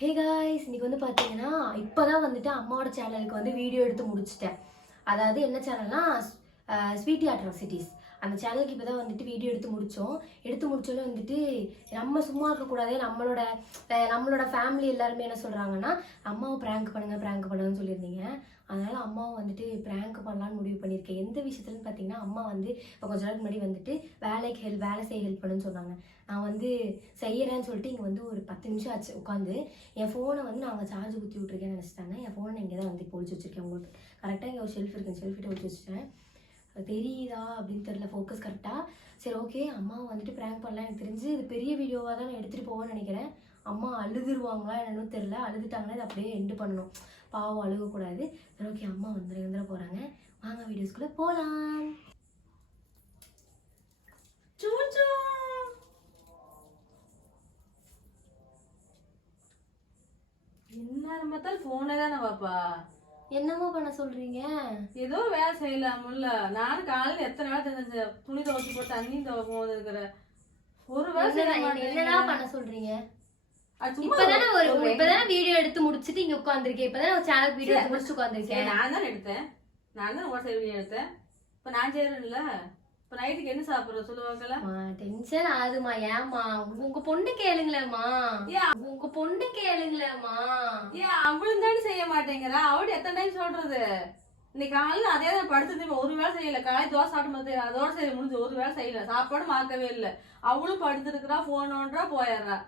Hey guys, இன்னைக்கு வந்து பார்த்தீங்கன்னா இப்போதான் வந்துட்டு அம்மாவோட சேனலுக்கு வந்து வீடியோ எடுத்து முடிச்சிட்டேன். அதாவது என்ன சேனல்னா ஸ்வீட்டி அட்ராசிட்டிஸ். அந்த சேனலுக்கு இப்போ தான் வந்துட்டு வீடியோ எடுத்து முடித்தோம். எடுத்து முடிச்சோன்னே வந்துட்டு நம்ம சும்மா இருக்கக்கூடாது, நம்மளோட ஃபேமிலி எல்லாருமே என்ன சொல்கிறாங்கன்னா, அம்மாவை ப்ராங்க் பண்ணுங்கன்னு சொல்லியிருந்தீங்க. அதனால் அம்மாவை வந்துட்டு ப்ராங்க் பண்ணலான்னு முடிவு பண்ணியிருக்கேன். எந்த விஷயத்துலன்னு பார்த்தீங்கன்னா, அம்மா வந்து இப்போ கொஞ்ச நாளுக்கு முன்னாடி வந்துட்டு வேலை செய்ய ஹெல்ப் பண்ணுன்னு சொன்னாங்க. நான் வந்து செய்யறேன்னு சொல்லிட்டு இங்கே வந்து ஒரு 10 நிமிஷம் ஆச்சு உட்காந்து. என் ஃபோனை வந்து நாங்கள் சார்ஜ் குத்தி விட்ருக்கேன்னு நினச்சிட்டாங்க. என் ஃபோனை இங்கே தான் வந்து இப்போ ஒழிச்சு வச்சுருக்கேன். உங்களுக்கு கரெக்டாக இங்கே ஒரு ஷெல்ஃப் இருக்குது, ஷெல்ஃபிட்ட ஒழிச்சு வச்சுட்டேன். தெரியுதா அப்படின்னு தெரியல, ஃபோக்கஸ் கரெக்டாக. சரி, ஓகே, அம்மாவை வந்துட்டு ப்ராங்க் பண்ணலாம். எனக்கு தெரிஞ்சு இது பெரிய வீடியோவாக தான் நான் எடுத்துகிட்டு போவேன்னு நினைக்கிறேன். அம்மா அழுதுருவாங்களா என்னன்னு தெரில. அழுதுட்டாங்கன்னா இது அப்படியே எண்டு பண்ணணும். பாவம், அழுகக்கூடாது. சரி, ஓகே, அம்மா வந்துட போகிறாங்க. வாங்க வீடியோஸ்குள்ளே போகலாம். என்ன பார்த்தாலும் போனே தானே பாப்பா. என்னமோ பண்ண சொல்றீங்க? ஏதோ வேலை செய்யலாம்ல. நானும் காலையில எத்தனை வேலை தெரிஞ்ச துணி துவைச்சு போட்டு தண்ணி துவைக்கும் இருக்கிற ஒரு வேலை என்னடா பண்ண சொல்றீங்க? இப்பதானே வீடியோ எடுத்து முடிச்சிட்டு இங்க உட்கார்ந்திருக்கேன். இப்பதானே ஒரு சேனல் வீடியோ எடுத்து முடிச்சு உட்கார்ந்திருக்கேன். நான் தான் எடுத்தேன். உங்க சைடு வீடியோ எடுத்தேன். இப்ப நான் செய்யறேன்ல. இப்ப நைட்டுக்கு என்ன சாப்பிடுற சொல்லுவாங்கல்ல. டென்ஷன் ஆகுதுமா. ஏமா உங்க பொண்ணு கேளுங்களேம்மா. உங்க பொண்ணு கேளுங்களேம்மா. அவளும் தானே செய்ய மாட்டேங்கிறா. அவள் எத்தனை டைம் சொல்றது. இன்னைக்கு காலையில அதே தான் படுத்து ஒரு வேலை செய்யல. காலையில் தோசை சாப்பிட்டு அதோட சரி முடிஞ்சு ஒரு வேலை செய்யல. சாப்பாடு மாக்கவே இல்லை. அவளும் படுத்துருக்குறா, போன் நோன்றா, போயிடுறா.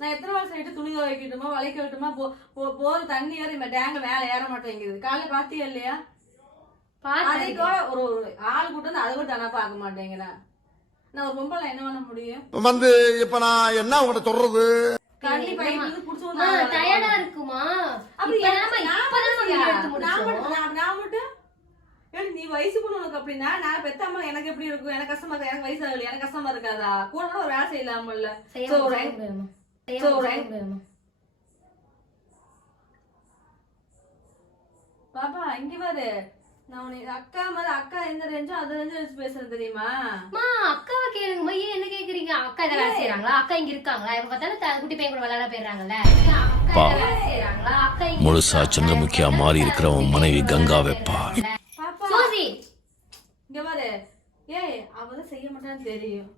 நான் எத்தனை வேலை செய்யிட்டு துணி துவைக்கட்டுமா, வளைக்க விட்டுமா, போற தண்ணி ஏற டேங்க மேல ஏற மாட்டேங்குது. காலையில பாத்தியா இல்லையா? ஒரு ஆள் கூட்டு வந்து அதை கூட தானே பார்க்க மாட்டேங்கிறேன். நான் ஒரு பொம்பளை என்ன பண்ண முடியும்? வந்து இப்ப நான் என்ன உங்கள்கிட்ட சொல்றது? கண்ணி பையன் புடிச்சு டயர்டா இருக்குமா? நான் மட்டும் நீ வயசு பொண்ணு உனக்கு அப்படின்னா நான் பெத்த அம்மா எனக்கு எப்படி இருக்கும்? எனக்கு கஷ்டமா இருக்கா? எனக்கு வயசு ஆகல, எனக்கு கஷ்டமா இருக்காதா? கூட கூட ஒரு வேலை செய்யலாமல்ல. பாப்பா இங்க பாரு, நான் உனக்கு அக்கா மாதிரி அக்கா எந்த ரேஞ்சோ அந்த ரேஞ்சோ வச்சு பேசுறேன் தெரியுமா? அக்காவை கேளுங்கம்மா. ஏன் என்ன கேக்குறீங்க? அக்கா இதை வேலை செய்யறாங்களா? அக்கா இங்க இருக்காங்களா? இப்ப பார்த்தாலும் குட்டி பையன் கூட விளையாட போயிடுறாங்கல்ல. முழுசா சந்திரமுகியா மாறி இருக்கிற உன் மனைவி கங்கா வெப்பா. இங்க பாரு, அவதான் செய்ய மாட்டான்னு தெரியும்.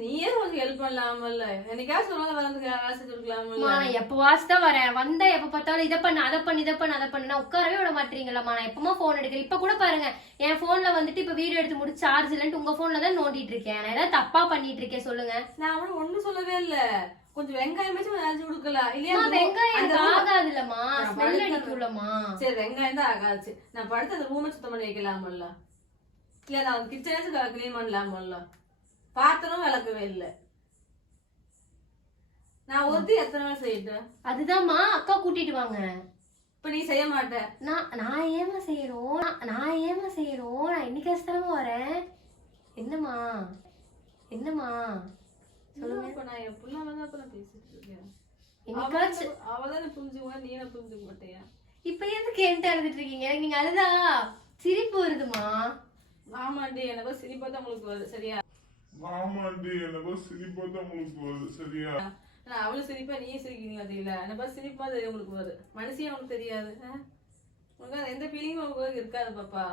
நீயே கொஞ்சம் ஹெல்ப் பண்ணலாமல்ல. என்னைக்காச்சும் சொன்னால வந்து வேலை செஞ்சு கொடுக்கலாமல்ல. எப்பவாச்சும் தான் வரேன். வந்தா எப்ப பார்த்தாலும் இதை பண்ணு அதை பண்ணு நான் உட்காரவே விட மாட்டீங்களா? நான் எப்பமா போன் எடுக்கிறேன். இப்ப கூட பாருங்க, என் போன்ல வந்துட்டு இப்ப வீடியோ எடுத்து முடிச்சு சார்ஜ் இல்லன்ட்டு உங்க போன்ல தான் நோண்டிட்டு இருக்கேன். நான் ஏதாவது தப்பா பண்ணிட்டு இருக்கேன் சொல்லுங்க. நான் அவனும் ஒண்ணும் சொல்லவே இல்ல. கொஞ்சம் வெங்காயமாச்சும் அரைச்சு கொடுக்கலாம் இல்லையா? வெங்காயம் ஆகாது இல்லம்மா, ஸ்மெல் அடிக்கும்லம்மா. சரி, வெங்காயம் தான் ஆகாச்சு. நான் படுத்து அந்த ரூமை சுத்தம் பண்ணி வைக்கலாமல்ல. இல்ல நான் கிச்சனாச்சும் கிளீன் பண்ணலாமல்ல. பாத்திரம் விளக்கவே இல்ல. நான் ஒருத்தி எத்தனை நாள் செய்யிட்டேன்? அதுதான்மா, அக்கா கூட்டிட்டு வாங்க. இப்ப நீ செய்ய மாட்டேன். நான் ஏமா செய்யணும்? நான் இன்னைக்கு கஷ்டமா வரேன். என்னம்மா சொல்லுங்க. இப்ப நான் என் புள்ள வந்து அப்புறம் பேசிட்டு இருக்கேன். அவதானே புரிஞ்சுக்குவா, நீ என்ன புரிஞ்சுக்க மாட்டியா? இப்ப எதுக்கு என்கிட்ட அழுதுட்டு இருக்கீங்க? நீங்க அழுதா சிரிப்பு வருதுமா. ஆமாண்டி, எனக்கு சிரிப்பா தான் உங்களுக்கு வருது. சரியா? சரியா? நான் அவளும் சிரிப்பா நீ சிரிக்கிறீங்க தெரியல. எனக்கு சிரிப்பா தெரியும் உங்களுக்கு வருது. மனசியா உங்களுக்கு தெரியாது. உங்களுக்கு எந்த ஃபீலிங்கும் உங்களுக்கு இருக்காது பாப்பா.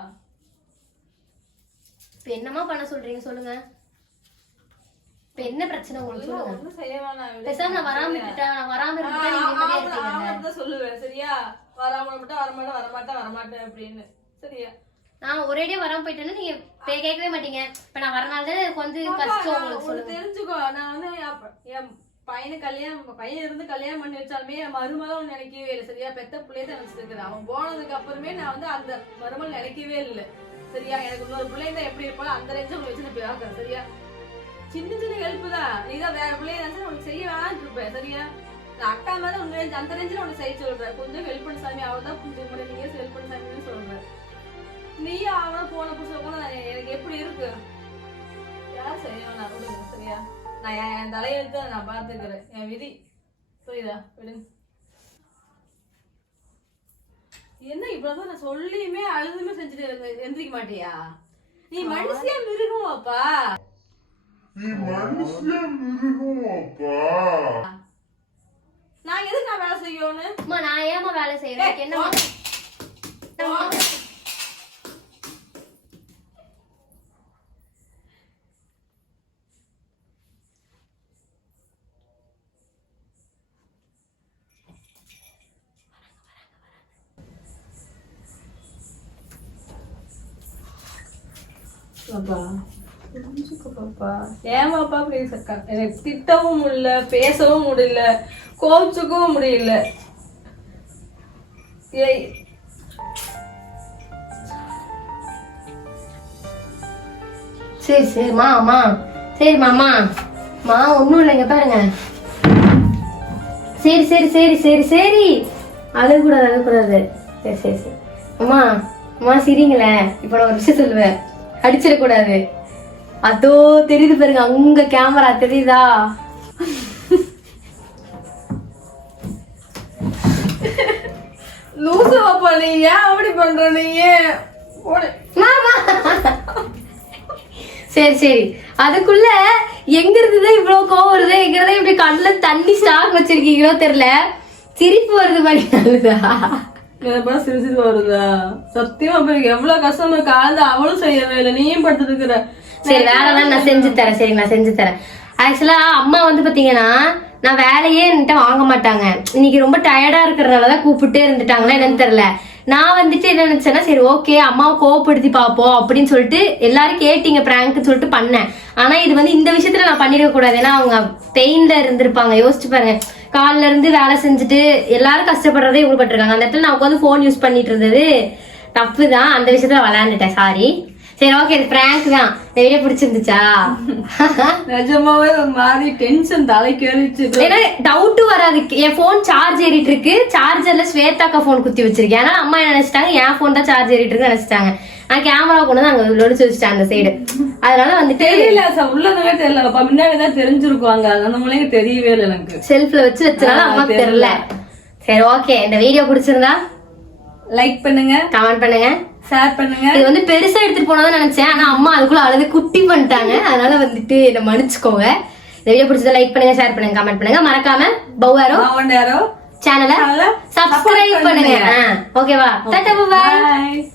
இப்ப என்னமா பண்ண சொல்றீங்க சொல்லுங்க. இப்ப என்ன பிரச்சனை உங்களுக்கு சொல்லுங்க. ஒண்ணும் செய்ய வேணாம். பேசாம நான் வராம தான் சொல்லுவேன். சரியா? வராம வரமாட்டேன் அப்படின்னு. சரியா? நான் ஒரேடியா வராம போயிட்டேன்னா நீங்க கேட்கவே மாட்டீங்க. இப்ப நான் வரனால கொஞ்சம் கஷ்டம் உங்களுக்கு சொல்லுங்க. தெரிஞ்சுக்கோ, நான் வந்து என் பையன் இருந்து கல்யாணம் பண்ணி வச்சாலுமே என் மருமகள் நினைக்கவே இல்லை. சரியா? பெத்த பிள்ளைய தான் நினைச்சிட்டு இருக்கிறேன். அவன் போனதுக்கு அப்புறமே நான் வந்து அந்த மருமகள் நினைக்கவே இல்லை. சரியா? எனக்கு இன்னொரு பிள்ளைய தான் எப்படி இருப்பாலும் அந்த ரேஞ்சு உங்களை வச்சு போய் ஆக்குறேன். சரியா? சின்ன சின்ன ஹெல்ப் தான். நீ தான் வேற பிள்ளைய நினைச்சா உனக்கு செய்ய வேணான்னு இருப்பேன். சரியா? நான் அக்கா மாதிரி உங்க அந்த ரேஞ்சில் உனக்கு செய்ய சொல்றேன். கொஞ்சம் ஹெல்ப் பண்ண சாமி. அவள் தான் புரிஞ்சுக்க முடியும். நீங்க ஹெல்ப் பண்ண சாமின்னு சொல்றேன். நீயா அவனை போன புதுசுல போன எனக்கு எப்படி இருக்கு? யார் செய்யணும்? நான் விடுங்க. சரியா? நான் என் தலையெழுத்து நான் பாத்துக்கிறேன். என் விதி. புரியுதா? விடுங்க. என்ன இவ்வளவு நான் சொல்லியுமே அழுதுமே செஞ்சுட்டு எந்திரிக்க மாட்டியா? நீ மனுஷியா மிருகம் அப்பா. நான் எதுக்கு நான் வேலை செய்யணும்? அம்மா நான் ஏமா வேலை செய்யறேன்? எனக்கு என்னம்மா? பாப்பா புரிஞ்சுக்க பாப்பா. ஏன் பாப்பா ப்ளீஸ் அக்கா, எனக்கு திட்டவும் முடியல, பேசவும் முடியல, கோச்சுக்கவும் முடியல. ஏய் சரி சரிம்மா அம்மா சரிம்மா அம்மா மா ஒன்றும் இல்லைங்க பாருங்க. சரி சரி சரி சரி சரி அழகக்கூடாது அழகக்கூடாது. சரி சரி சரி அம்மா அம்மா சிரிங்களேன். இப்போ நான் ஒரு விஷயம் சொல்லுவேன், அடிச்சிடக்கூடாது. அதோ தெரியுது பாருங்க, அங்க கேமரா தெரியுதா? லூசு பாப்பா, நீ ஏன் அப்படி பண்ற? நீங்க போடு. மாமா சரி சரி அதுக்குள்ள எங்க இருந்துதான் இவ்வளவு கோவம் வருது, எங்க இருந்தா இப்படி கண்ணுல தண்ணி ஸ்டாக் வச்சிருக்கீங்களோ தெரியல. சிரிப்பு வருது மாதிரி நல்லதா? எனக்கு சிரிச்சு வருதா? சத்தியமா போய் எவ்வளவு கஷ்டமா காலந்து அவளும் செய்யவே இல்லை, நீயும் படுத்துருக்குற. சரி வேலைலாம் நான் செஞ்சு தரேன். சரி நான் செஞ்சு தரேன். ஆக்சுவலா அம்மா வந்து பாத்தீங்கன்னா நான் வேலையே என்கிட்ட வாங்க மாட்டாங்க. இன்னைக்கு ரொம்ப டயர்டா இருக்கிறதுனாலதான் கூப்பிட்டே இருந்துட்டாங்களா என்னன்னு தெரியல. நான் வந்துட்டு என்ன நினைச்சேன்னா, சரி ஓகே அம்மாவை கோவப்படுத்தி பார்ப்போம் அப்படின்னு சொல்லிட்டு எல்லாரும் கேட்டீங்க பிராங்க்னு சொல்லிட்டு பண்ணேன். ஆனா இது வந்து இந்த விஷயத்துல நான் பண்ணிட கூடாது. ஏன்னா அவங்க பெயின்ல இருந்திருப்பாங்க. யோசிச்சு பாருங்க, காலில இருந்து வேலை செஞ்சுட்டு எல்லாரும் கஷ்டப்படுறதே இவங்க பட்டிருக்காங்க. அந்த இடத்துல நான் உட்காந்து போன் யூஸ் பண்ணிட்டு இருந்தது தப்பு தான். அந்த விஷயத்துல விளையாண்டுட்டேன், சாரி. சரி ஓகே, இது பிராங்க் தான். இந்த வீடியோ பிடிச்சிருந்துச்சா? நிஜமாவே ஒரு மாதிரி டென்ஷன் தலைக்கு ஏறிச்சு. ஏன்னா டவுட் வராது. என் போன் சார்ஜ் ஏறிட்டு இருக்கு, சார்ஜர்ல ஸ்வேதாக்கா போன் குத்தி வச்சிருக்கேன். அதனால அம்மா என்ன நினைச்சிட்டாங்க, என் போன் தான் சார்ஜ் ஏறிட்டு இருக்கு நினைச்சிட்டாங்க. நான் கேமரா கொண்டு வந்து அங்க லொடிச்சு வச்சுட்டேன் அந்த சைடு. அதனால வந்துட்டு தெரியல சார், உள்ளதவே தெரியலப்பா. முன்னாடிதான் தெரிஞ்சிருக்குவாங்க, அந்த மூலைக்கு தெரியவே இல்லை எனக்கு. செல்ஃப்ல வச்சு வச்சனால அம்மாக்கு தெரியல. சரி ஓகே, இந்த வீடியோ பிடிச்சிருந்தா லைக் பண்ணுங்க, கமெண்ட் பண்ணுங்க, ஷேர் பண்ணுங்க. இது வந்து பெருசா எடுத்துட்டு போனதான் நினைச்சேன், ஆனா அம்மா அதுக்குள்ள அழுது குட்டி பண்ணிட்டாங்க. அதனால வந்துட்டு என்ன மன்னிச்சுக்கோங்க. இந்த வீடியோ பிடிச்சதை லைக் பண்ணுங்க, ஷேர் பண்ணுங்க, கமெண்ட் பண்ணுங்க. மறக்காம பௌஆரோ சேனலை சப்ஸ்கிரைப் பண்ணுங்க. ஓகேவா? Tata bye.